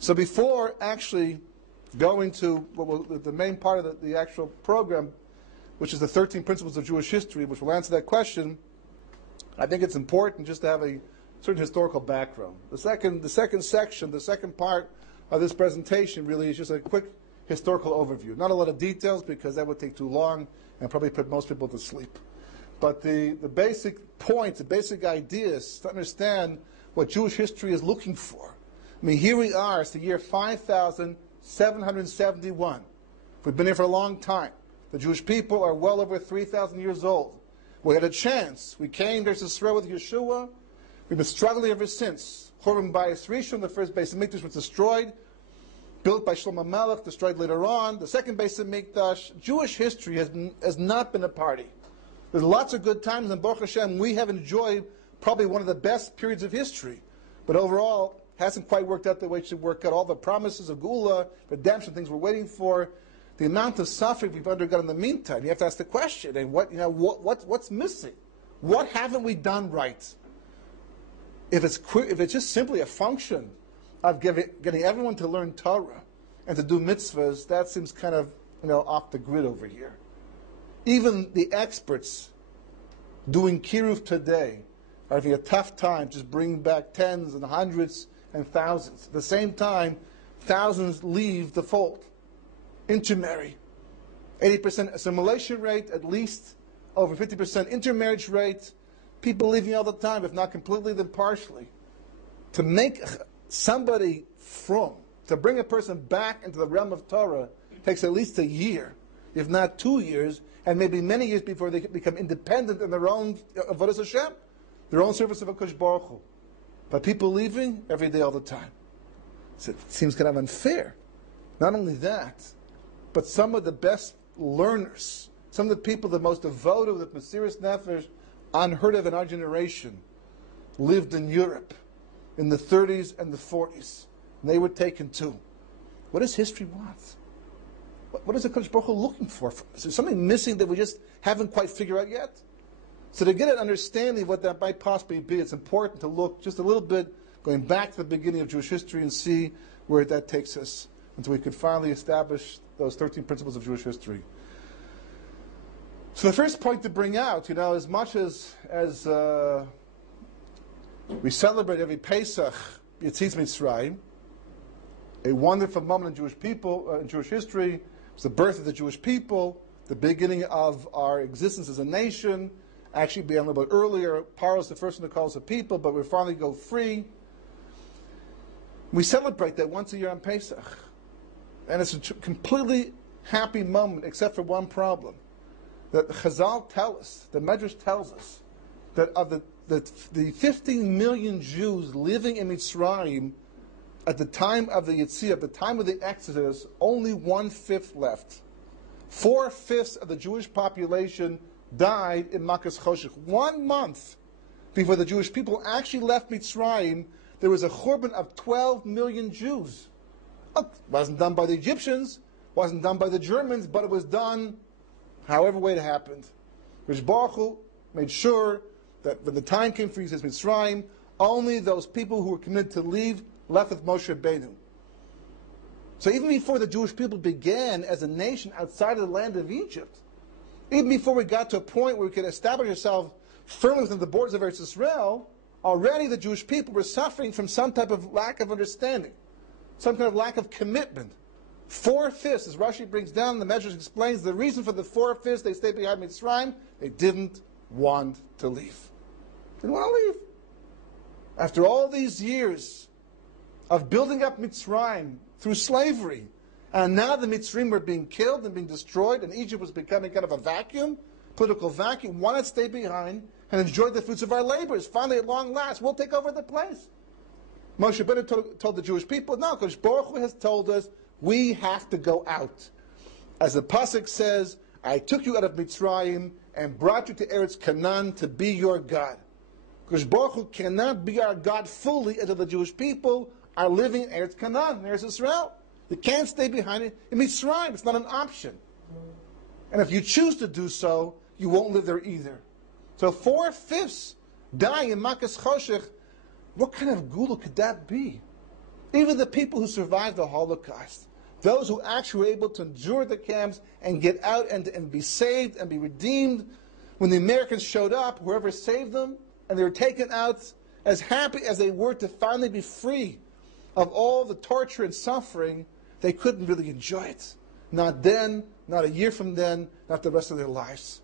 So before actually going to the main part of the actual program, which is the 13 principles of Jewish history, which will answer that question, I think it's important just to have a certain historical background. The second section, the second part of this presentation really is just a quick historical overview. Not a lot of details because that would take too long and probably put most people to sleep. But the basic points, the basic ideas to understand what Jewish history is looking for. I mean, here we are, it's the year 5,771. We've been here for a long time. The Jewish people are well over 3,000 years old. We had a chance. We came to Israel with Yeshua. We've been struggling ever since. Churban Bayis Rishon, the first Beis Hamikdash, was destroyed, built by Shlomo Melech, destroyed later on. The second Beis Hamikdash. Jewish history has not been a party. There's lots of good times, and Baruch Hashem, we have enjoyed probably one of the best periods of history. But overall, hasn't quite worked out the way it should work out. All the promises of Geulah, redemption, things we're waiting for, the amount of suffering we've undergone in the meantime. You have to ask the question, and what's missing? What haven't we done right? If it's just simply a function of getting everyone to learn Torah and to do mitzvahs, that seems kind of off the grid over here. Even the experts doing kiruv today are having a tough time just bringing back tens and hundreds and thousands. At the same time, thousands leave the fold, intermarry. 80% assimilation rate, at least over 50% intermarriage rate. People leaving all the time, if not completely, then partially. To make somebody to bring a person back into the realm of Torah takes at least a year, if not 2 years, and maybe many years before they become independent in their own Avodas Hashem, their own service of HaKadosh Baruch Hu. But people leaving every day, all the time. So it seems kind of unfair. Not only that, but some of the best learners, some of the people the most devoted with Mesiras Nefesh, unheard of in our generation, lived in Europe in the 30s and the 40s. And they were taken too. What does history want? What is the HaKadosh Baruch Hu looking for from us? Is there something missing that we just haven't quite figured out yet? So to get an understanding of what that might possibly be, it's important to look just a little bit, going back to the beginning of Jewish history and see where that takes us until we could finally establish those 13 principles of Jewish history. So the first point to bring out, as much as we celebrate every Pesach, Yetzias Mitzrayim, a wonderful moment in Jewish people, in Jewish history. It's the birth of the Jewish people, the beginning of our existence as a nation. Actually, began a little bit earlier. Paro is the first one to call us a people, but we finally go free. We celebrate that once a year on Pesach. And it's a completely happy moment, except for one problem. That Chazal tell us, the Medrash tells us, that of the 15 million Jews living in Mitzrayim at the time of the Yetziah, at the time of the Exodus, only 1/5 left. 4/5 of the Jewish population died in Makas Choshech. 1 month before the Jewish people actually left Mitzrayim, there was a churban of 12 million Jews. It wasn't done by the Egyptians, wasn't done by the Germans, but it was done however way it happened. Rish Baruch Hu made sure that when the time came for Yetzias Mitzrayim, only those people who were committed to leave left with Moshe Rabbeinu. So even before the Jewish people began as a nation outside of the land of Egypt, even before we got to a point where we could establish ourselves firmly within the borders of Eretz Israel, already the Jewish people were suffering from some type of lack of understanding, some kind of lack of commitment. 4/5, as Rashi brings down, the Medrash explains the reason for the 4/5 they stayed behind Mitzrayim, they didn't want to leave. Didn't want to leave. After all these years of building up Mitzrayim through slavery, and now the Mitzrayim were being killed and being destroyed, and Egypt was becoming kind of a vacuum, political vacuum, why not stay behind and enjoy the fruits of our labors? Finally, at long last, we'll take over the place. Moshe Rabbeinu told the Jewish people, no, because Baruch Hu has told us we have to go out. As the Pasuk says, I took you out of Mitzrayim and brought you to Eretz Canaan to be your God. Because Baruch Hu cannot be our God fully until the Jewish people are living in Eretz Canaan, in Eretz Israel. You can't stay behind it in Mitzrayim. It's not an option. And if you choose to do so, you won't live there either. So 4/5 dying in Makas Choshech, what kind of Geulah could that be? Even the people who survived the Holocaust, those who actually were able to endure the camps and get out and be saved and be redeemed, when the Americans showed up, whoever saved them, and they were taken out, as happy as they were to finally be free of all the torture and suffering, they couldn't really enjoy it. Not then, not a year from then, not the rest of their lives.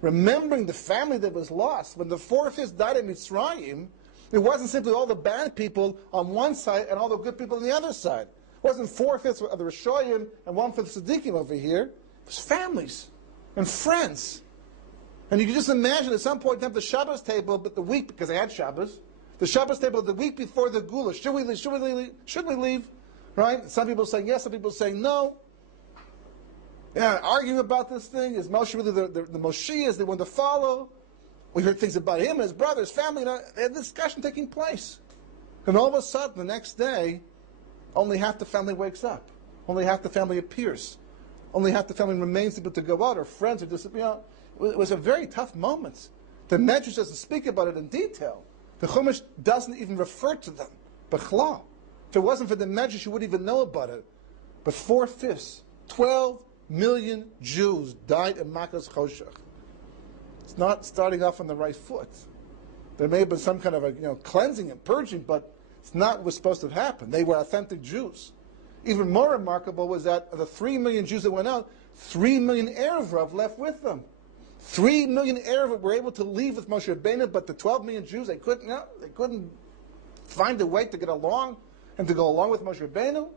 Remembering the family that was lost. When the 4/5 died in Mitzrayim, it wasn't simply all the bad people on one side and all the good people on the other side. It wasn't 4/5 of the Rishoyim and 1/5 Tzaddikim over here. It was families and friends. And you can just imagine at some point in time the Shabbos table, but the week, because they had Shabbos, the Shabbos table the week before the Geulah. Should we leave? Should we leave? Right? Some people saying yes, some people saying no. Yeah, arguing about this thing. Is Moshe really the Moshe? Is the one to follow? We heard things about him and his brothers, family. They had a discussion taking place. And all of a sudden, the next day, only half the family wakes up. Only half the family appears. Only half the family remains able to go out, or friends, or disappear. It was a very tough moment. The Medrash doesn't speak about it in detail. The Chumash doesn't even refer to them. B'chlal. If it wasn't for the Medrash, you wouldn't even know about it. But 4/5, 12 million Jews died in Makas Choshech. It's not starting off on the right foot. There may have been some kind of a cleansing and purging, but it's not what was supposed to happen. They were authentic Jews. Even more remarkable was that of the 3 million Jews that went out, 3 million Erev Rav left with them. 3 million Erev were able to leave with Moshe Rabbeinu, but the 12 million Jews, they couldn't find a way to get along and to go along with Moshe Rabbeinu.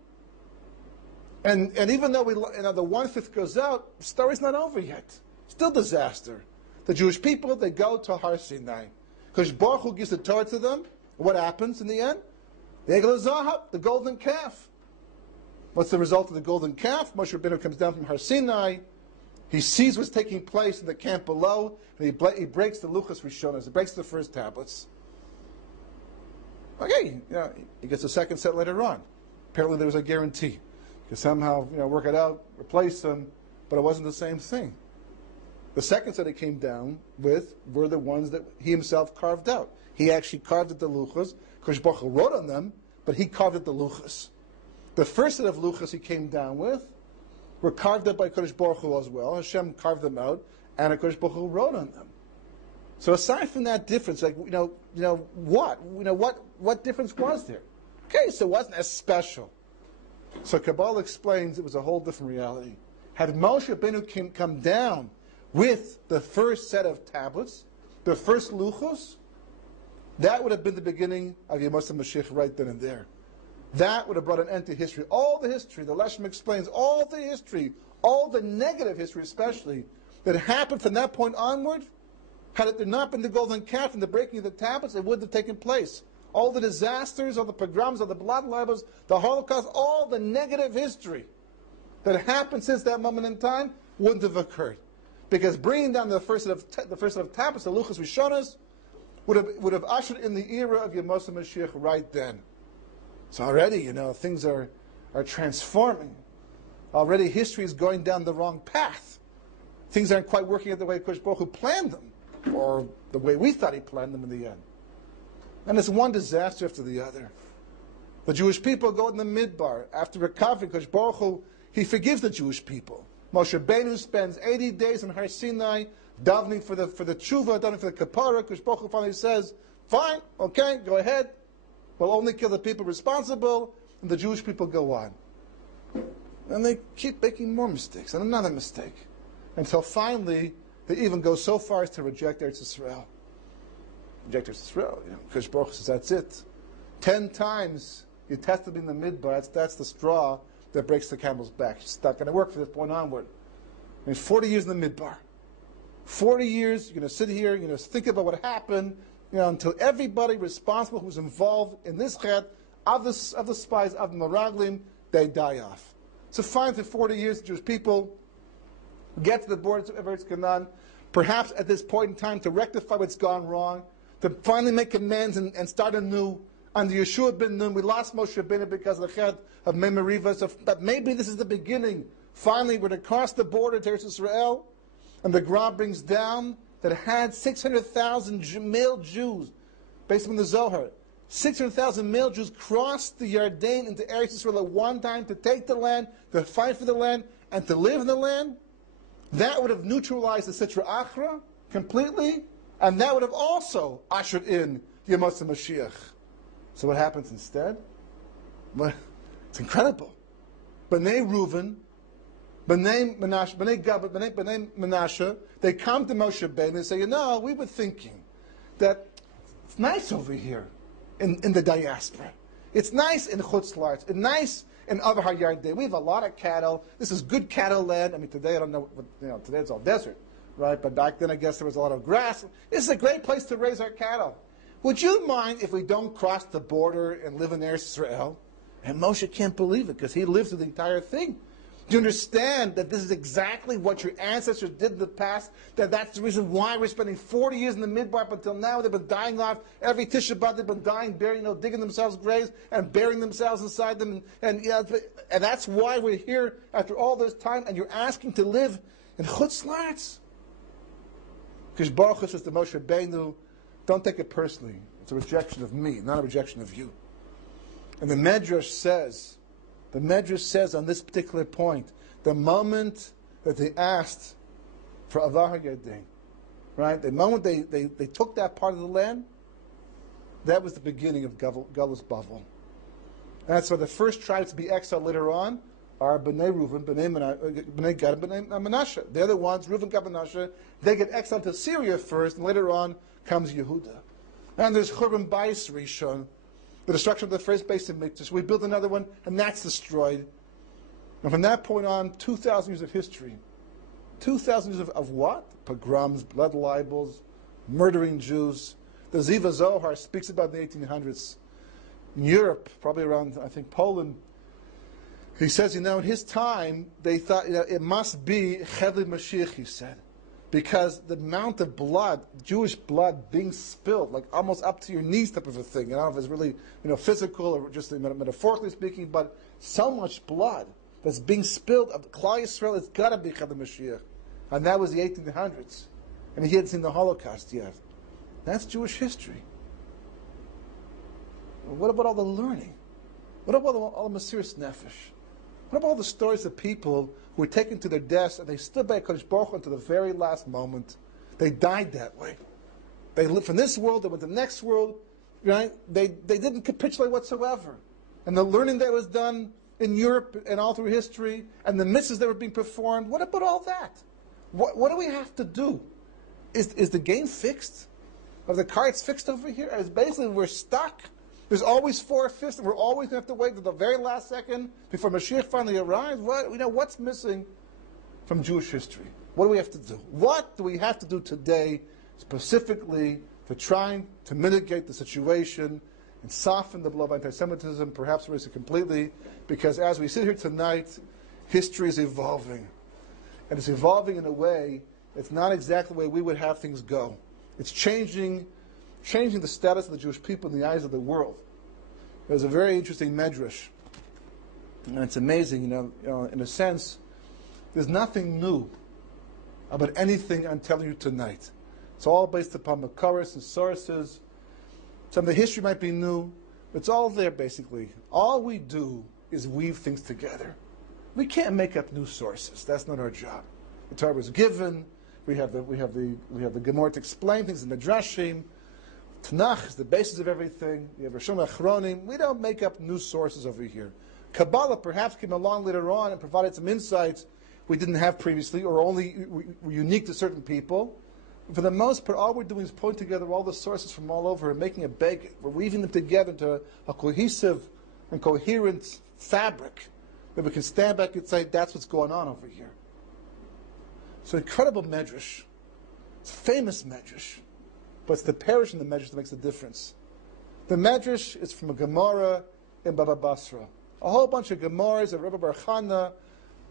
And even though the 1/5 goes out, the story's not over yet. Still disaster. The Jewish people, they go to Har Sinai. Because Baruch Hu gives the Torah to them. What happens in the end? The Egel Zahab, the golden calf. What's the result of the golden calf? Moshe Rabbeinu comes down from Har Sinai. He sees what's taking place in the camp below, and he breaks the Luchas Rishonos. He breaks the first tablets. Okay, he gets a second set later on. Apparently there was a guarantee. He could somehow work it out, replace them, but it wasn't the same thing. The second set he came down with were the ones that he himself carved out. He actually carved at the Luchas. Kosh Baruch Hu wrote on them, but he carved at the Luchas. The first set of Luchas he came down with were carved up by Kodesh Baruch Hu as well. Hashem carved them out, and Kodesh Baruch Hu wrote on them. So aside from that difference, what difference was there? Okay, so it wasn't as special. So Kabbalah explains it was a whole different reality. Had Moshe Rabbeinu come down with the first set of tablets, the first luchos, that would have been the beginning of Yemos HaMashiach right then and there. That would have brought an end to history. All the history, the Leshem explains, all the history, all the negative history especially, that happened from that point onward, had it not been the golden calf and the breaking of the tablets, it wouldn't have taken place. All the disasters, all the pogroms, all the blood libels, the Holocaust, all the negative history that happened since that moment in time wouldn't have occurred. Because bringing down the first set of tablets, the Luchas Rishonos, would have ushered in the era of Yemos HaMashiach right then. So already, things are transforming. Already history is going down the wrong path. Things aren't quite working out the way Kodesh Baruch Hu planned them, or the way we thought he planned them in the end. And it's one disaster after the other. The Jewish people go in the Midbar. After recovering, Kodesh Baruch Hu, he forgives the Jewish people. Moshe Rabbeinu spends 80 days in Har Sinai, davening for the tshuva, davening for the kapara. Kodesh Baruch Hu finally says, fine, okay, go ahead. We'll only kill the people responsible, and the Jewish people go on. And they keep making more mistakes, and another mistake. Until finally, they even go so far as to reject Eretz Yisrael. Reject Eretz Yisrael. Kodesh Baruch Hu says, that's it. 10 times you tested me in the midbar, that's the straw that breaks the camel's back. It's not going to work from this point onward. 40 years in the midbar. 40 years, you're going to sit here, you're going to think about what happened, until everybody responsible who's involved in this chet, of the spies, of the Meraglim, they die off. So finally, for 40 years, the Jewish people get to the borders of Eretz Canaan, perhaps at this point in time to rectify what's gone wrong, to finally make amends and start anew. Under Yeshua ben Nun, we lost Moshe Rabbeinu because of the chet of Memoriva, but maybe this is the beginning. Finally, we're going to cross the border to Eretz Yisrael, and the Gra brings down that had 600,000 male Jews, based on the Zohar. 600,000 male Jews crossed the Yarden into Eretz Yisrael at one time to take the land, to fight for the land, and to live in the land. That would have neutralized the Sitra Achra completely, and that would have also ushered in the Yemos HaMashiach. So what happens instead? Well, it's incredible. B'nai Reuven, B'nai Menashe, B'nai Gad, B'nai Menashe, they come to Moshe Rabbeinu and they say, we were thinking that it's nice over here in the diaspora. It's nice in Chutz La'aretz. It's nice in Avar HaYarden. We have a lot of cattle. This is good cattle land. I mean, today I don't know, today it's all desert, right? But back then I guess there was a lot of grass. This is a great place to raise our cattle. Would you mind if we don't cross the border and live in Eretz Israel? And Moshe can't believe it because he lived through the entire thing. Do you understand that this is exactly what your ancestors did in the past? That's the reason why we're spending 40 years in the Midbar up until now. They've been dying off every Tisha B'Av. They've been dying, burying, digging themselves graves and burying themselves inside them. And that's why we're here after all this time. And you're asking to live in Chutz La'aretz. Because Baruch Hu says to Moshe Rabbeinu, don't take it personally. It's a rejection of me, not a rejection of you. And the Medrash says on this particular point, the moment that they asked for Avar HaYarden, right? The moment they took that part of the land, that was the beginning of Galus Bavel. And so the first tribes to be exiled later on are B'nai Reuven, B'nai Gad, and B'nai Menashe. They're the ones, Reuven, Gad, Menashe, they get exiled to Syria first, and later on comes Yehuda. And there's Churban Bayis Rishon, the destruction of the first base in Mikdash. We build another one, and that's destroyed. And from that point on, 2,000 years of history. 2,000 years of what? Pogroms, blood libels, murdering Jews. The Ziva Zohar speaks about the 1800s. In Europe, probably around, I think, Poland, he says, in his time, they thought it must be Chevli Mashiach, he said. Because the amount of blood, Jewish blood being spilled, like almost up to your knees type of a thing. I don't know if it's really physical or just metaphorically speaking, but so much blood that's being spilled of Klal Yisrael, it's got to be Chevli Mashiach. And that was the 1800s. And he hadn't seen the Holocaust yet. That's Jewish history. What about all the learning? What about all the Mesiras Nefesh? What about all the stories of people who were taken to their deaths and they stood by Kadosh Baruch Hu until the very last moment? They died that way. They lived from this world, they went to the next world, right? They didn't capitulate whatsoever. And the learning that was done in Europe and all through history, and the misses that were being performed, what about all that? What do we have to do? Is the game fixed? Are the cards fixed over here? Is basically we're stuck? There's always 4/5, and we're always going to have to wait to the very last second before Mashiach finally arrives. What's missing from Jewish history? What do we have to do? What do we have to do today specifically to try to mitigate the situation and soften the blow of anti-Semitism, perhaps erase it completely? Because as we sit here tonight, history is evolving. And it's evolving in a way that's not exactly the way we would have things go. It's changing the status of the Jewish people in the eyes of the world. There's a very interesting medrash, and it's amazing, in a sense, there's nothing new about anything I'm telling you tonight. It's all based upon Makaris and sources. Some of the history might be new, but it's all there basically. All we do is weave things together. We can't make up new sources. That's not our job. The Torah was given. We have the Gemara to explain things in the Midrashim. Tanakh is the basis of everything. We have Rishon Achronim. We don't make up new sources over here. Kabbalah perhaps came along later on and provided some insights we didn't have previously, or only were unique to certain people. For the most part, all we're doing is putting together all the sources from all over and making a big. We're weaving them together into a cohesive and coherent fabric that we can stand back and say, that's what's going on over here. It's an incredible medrash. It's a famous medrash. But it's the parish in the medrash that makes the difference. The medrash is from a Gemara in Baba Basra. A whole bunch of Gemaras of Rabbi Bar Chana,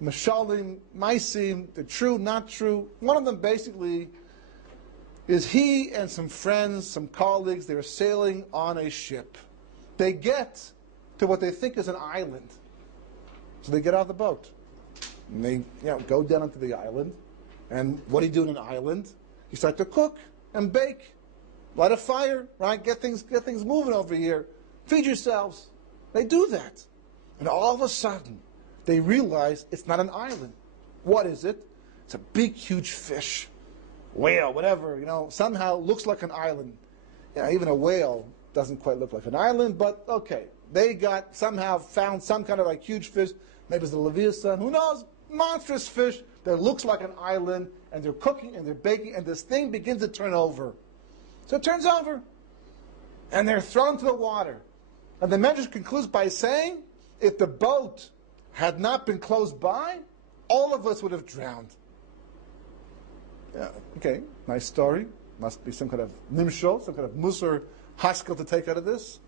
Mashalim, Maisim, they're true, not true. One of them basically is he and some friends, some colleagues, they're sailing on a ship. They get to what they think is an island. So they get out of the boat. And they go down onto the island. And what do you do in an island? You start to cook and bake. Light a fire, right? Get things moving over here. Feed yourselves. They do that. And all of a sudden, they realize it's not an island. What is it? It's a big, huge fish. Whale, whatever, somehow looks like an island. Even a whale doesn't quite look like an island, but okay. They somehow found some kind of like huge fish. Maybe it's the Leviathan, who knows? Monstrous fish that looks like an island, and they're cooking and they're baking, and this thing begins to turn over. So it turns over, and they're thrown to the water. And the Medrash concludes by saying, if the boat had not been close by, all of us would have drowned. Yeah, okay, nice story. Must be some kind of nimshol, some kind of musar haskell to take out of this.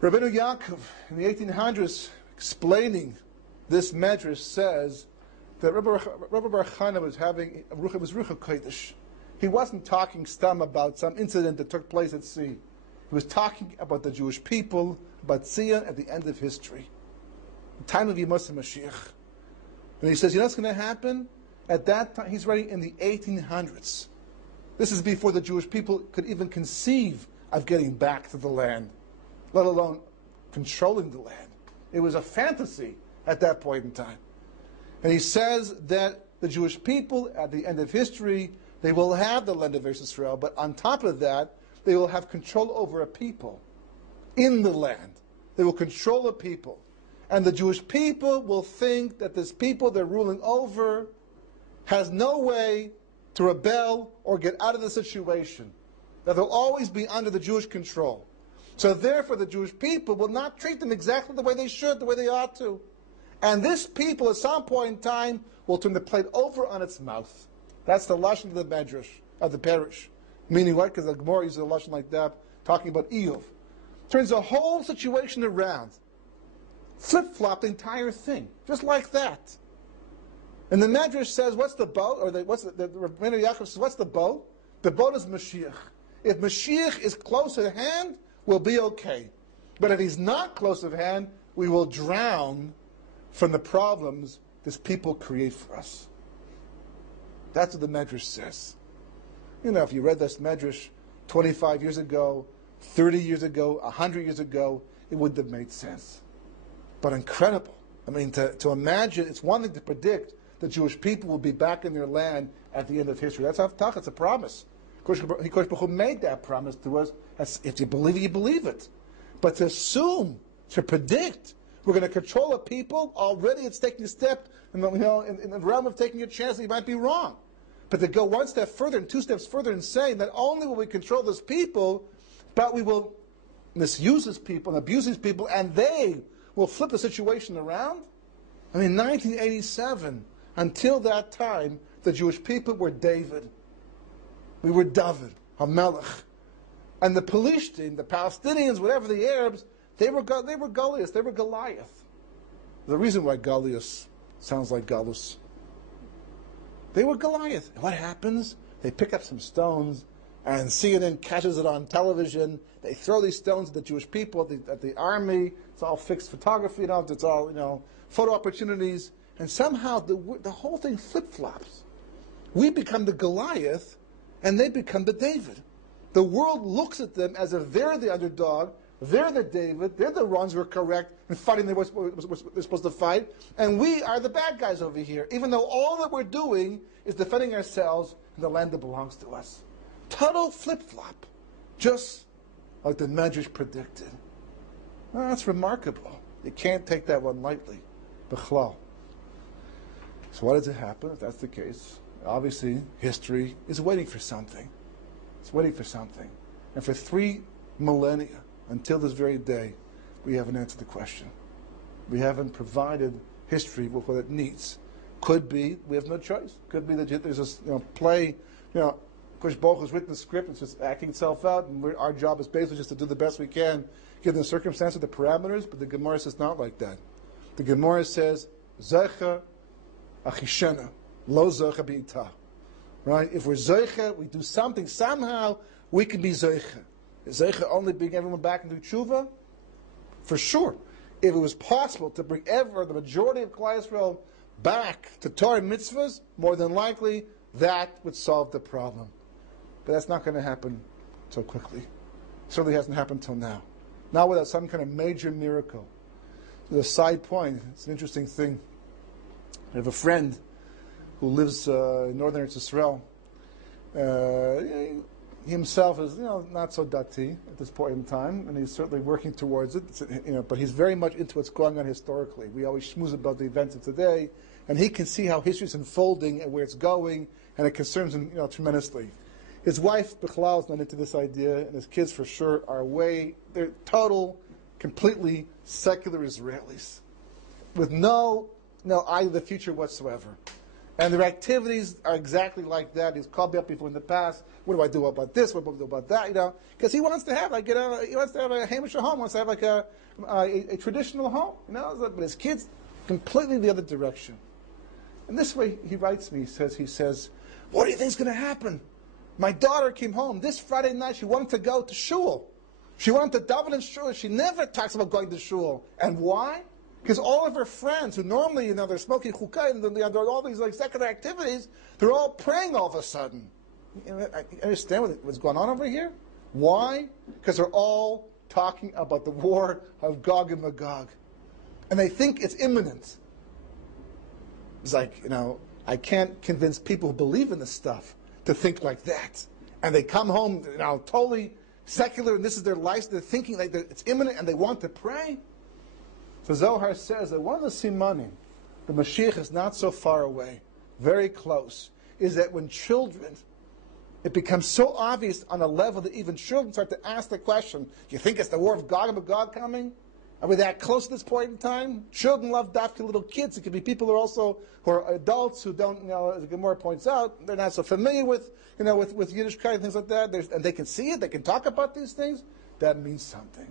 Rabbeinu Yaakov, in the 1800s, explaining this Medrash, says that Rabbi Bar Chana was Rucha Kodesh. He wasn't talking stam about some incident that took place at sea. He was talking about the Jewish people, about Zion at the end of history, the time of Yemos HaMashiach. And he says, what's going to happen? At that time, he's writing in the 1800s. This is before the Jewish people could even conceive of getting back to the land, let alone controlling the land. It was a fantasy at that point in time. And he says that the Jewish people, at the end of history, they will have the land of Eretz Yisrael, but on top of that, they will have control over a people in the land. They will control a people. And the Jewish people will think that this people they're ruling over has no way to rebel or get out of the situation, that they'll always be under the Jewish control. So therefore the Jewish people will not treat them exactly the way they should, the way they ought to. And this people at some point in time will turn the plate over on its mouth. That's the lashon of the Medrash, of the parish. Meaning what? Because the Gemara uses a lashon like that, talking about Eov. Turns the whole situation around. Flip-flop the entire thing, just like that. And the Medrash says, what's the boat? Or the Rabbeinu Yaakov says, what's the boat? The boat is Mashiach. If Mashiach is close at hand, we'll be okay. But if he's not close at hand, we will drown from the problems this people create for us. That's what the Medrash says. If you read this Medrash 25 years ago, 30 years ago, 100 years ago, it wouldn't have made sense. But incredible. To imagine, it's one thing to predict the Jewish people will be back in their land at the end of history. That's Haftach, it's a promise. Kodesh Baruch Hu made that promise to us. If you believe it, you believe it. But to assume, to predict, we're going to control a people, already it's taking a step in the realm of taking a chance that you might be wrong. But to go one step further and two steps further and say, not only will we control this people, but we will misuse these people and abuse these people, and they will flip the situation around. 1987, until that time, the Jewish people were David. We were David, HaMelech. And the Pelishtim, the Palestinians, whatever, the Arabs, they were Goliath, they were Goliath. The reason why Goliath sounds like Galus. They were Goliath. What happens? They pick up some stones, and CNN catches it on television. They throw these stones at the Jewish people, at the army. It's all fixed photography, it's all, photo opportunities. And somehow the whole thing flip-flops. We become the Goliath, and they become the David. The world looks at them as if they're the underdog, they're the David, they're the ones who are correct in fighting they're supposed to fight, and we are the bad guys over here, even though all that we're doing is defending ourselves in the land that belongs to us. Total flip-flop, just like the Medrash predicted. Well, that's remarkable. You can't take that one lightly. B'chlal. So what does it happen if that's the case? Obviously, history is waiting for something. It's waiting for something. And for 3 millennia, until this very day, we haven't answered the question. We haven't provided history with what it needs. Could be, we have no choice. Could be that there's this play, Kodesh Baruch has written the script, it's just acting itself out, and our job is basically just to do the best we can, given the circumstances, the parameters, but the Gemara says not like that. The Gemara says, Zecha achishena, lo zecha bi'ita. Right? If we're zeicha, we do something, somehow we can be zeicha. Is zeicha only bring everyone back into tshuva? For sure. If it was possible to bring the majority of Klal Yisrael back to Torah and mitzvahs, more than likely that would solve the problem. but that's not going to happen so quickly. Certainly hasn't happened till now. Not without some kind of major miracle. As a side point, it's an interesting thing. I have a friend who lives in northern Israel. He himself is, not so dati at this point in time, and he's certainly working towards it. But he's very much into what's going on historically. We always schmooze about the events of today, and he can see how history is unfolding and where it's going, and it concerns him, tremendously. His wife, Bechlal, is not into this idea, and his kids, for sure, they're total, completely secular Israelis, with no eye of the future whatsoever. And their activities are exactly like that. He's called me up before in the past. What do I do about this? What do I do about that? Because he wants to have a Hamish home. Wants to have a traditional home. But his kids completely the other direction. And this way he writes me. He says, what do you think is going to happen? My daughter came home this Friday night. She wanted to go to shul. She wanted to daven in shul. She never talks about going to shul. And why? Because all of her friends, who normally, they're smoking hookah and they're all these secular activities, they're all praying all of a sudden. I understand what's going on over here? Why? Because they're all talking about the war of Gog and Magog. And they think it's imminent. It's like, I can't convince people who believe in this stuff to think like that. And they come home, totally secular, and this is their life. They're thinking like it's imminent, and they want to pray. So Zohar says that one of the simanim, the Mashiach is not so far away, very close, is that when children, it becomes so obvious on a level that even children start to ask the question, do you think it's the war of Gog and Magog coming? Are we that close at this point in time? Children love dafka little kids. It could be people who are adults who don't, as the Gemara points out, they're not so familiar with Yiddishkeit and things like that. And they can see it, they can talk about these things. That means something.